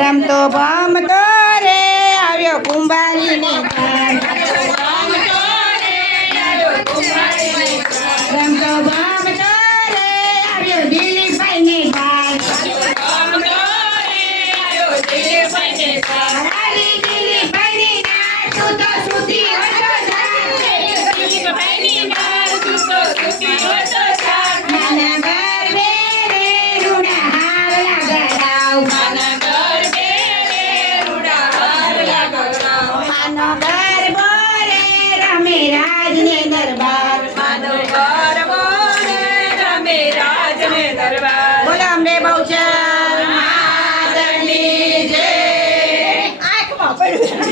રમતો ભમતો રે આવ્યો કુંભારીને ઘર રમતો ભમતો રે આવ્યો દિલીપભાઈને ઘર દિલીપભાઈની ના તું તો સુતી હોય તો જા દિલીપભાઈની ના તું તો સુતી હોય તો જા નાના ઘર બે રે રૂડા હાવલા ગરાવ નાના ઘર બે રે રૂડા હાવલા ગરાવ માનો ઘર બોરે રમે રાજને દરબાર માનો ઘર બોરે રમે રાજને દરબાર બોલો અંબે બહુચર માતની જય આંખમાં પડ્યું